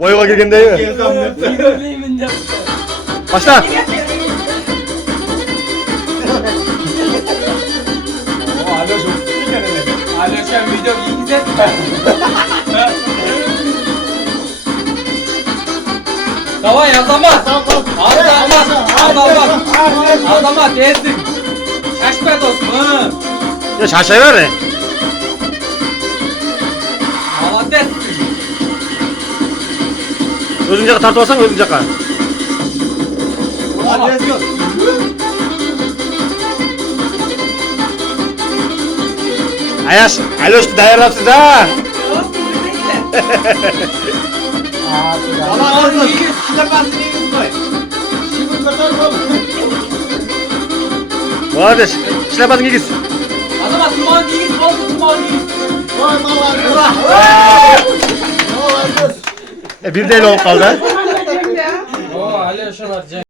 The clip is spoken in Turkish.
Boyga girgende. Görmeyimin de. Başla. Alyoşan video izletme. Tamam yazamaz. Azamaz değilsin. Şaşma dostum. Ya şaşay ver ne? Maladesin. Özümcaka tartıp alsan özümcaka. Ayaş, Aloş dayarlapsız ha. Allah olsun. Şilapasını yiyin koy. Şimdi kaçar mı? Kardeş, şilapasın gigiz. Azamaz tuman değil, oldu tuman değil. Vay Allah. Bir de öyle oldu kaldı. Oo Alyoşanlar.